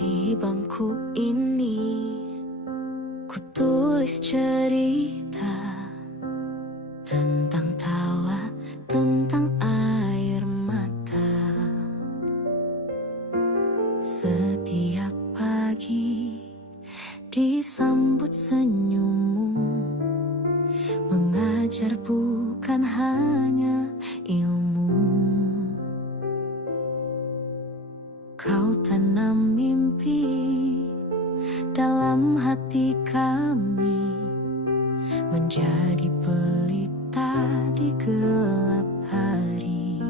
Di bangku ini ku tulis cerita tentang tawa, tentang air mata. Setiap pagi disambut senyummu, mengajar bukan hanya ilmu. Kau tanam mimpi dalam hati kami, menjadi pelita di gelap hari.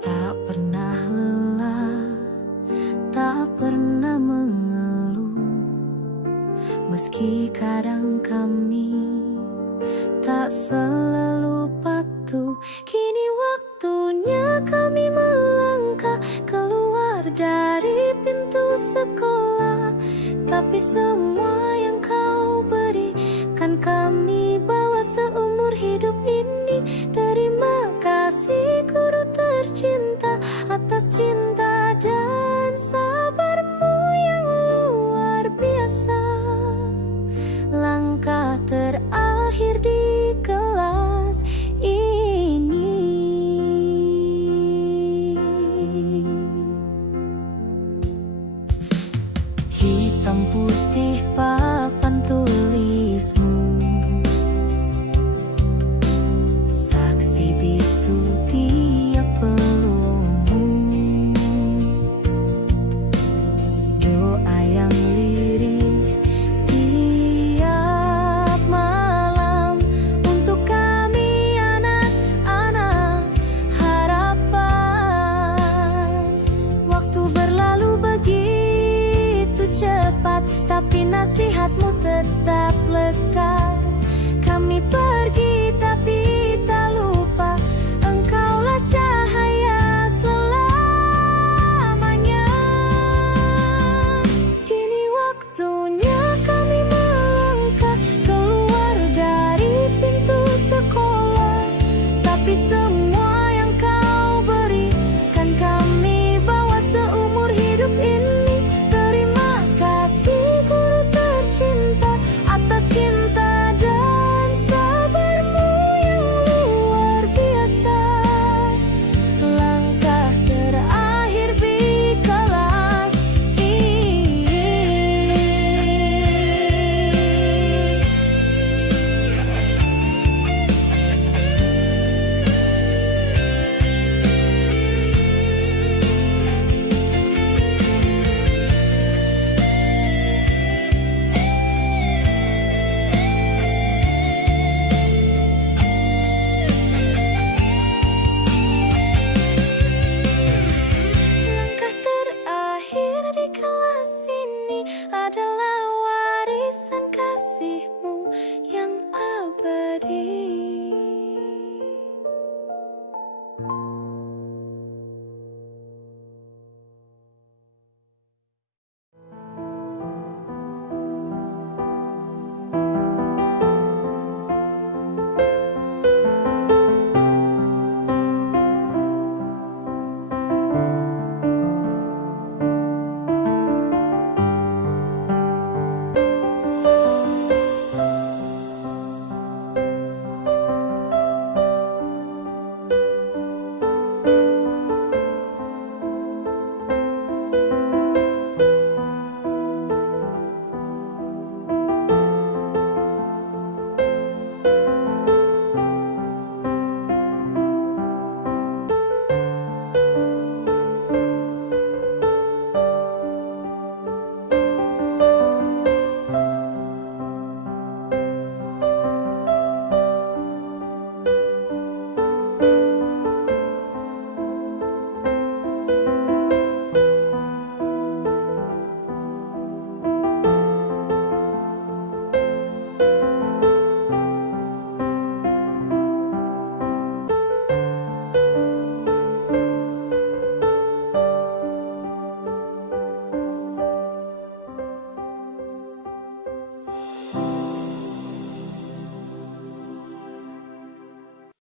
Tak pernah lelah, tak pernah mengeluh, meski kadang kami tak selalu patuh. Kini waktunya kami melangkah keluar dari pintu sekolah, tapi semua yang kau berikan kami bawa seumur hidup ini. Terima kasih guru tercinta atas cinta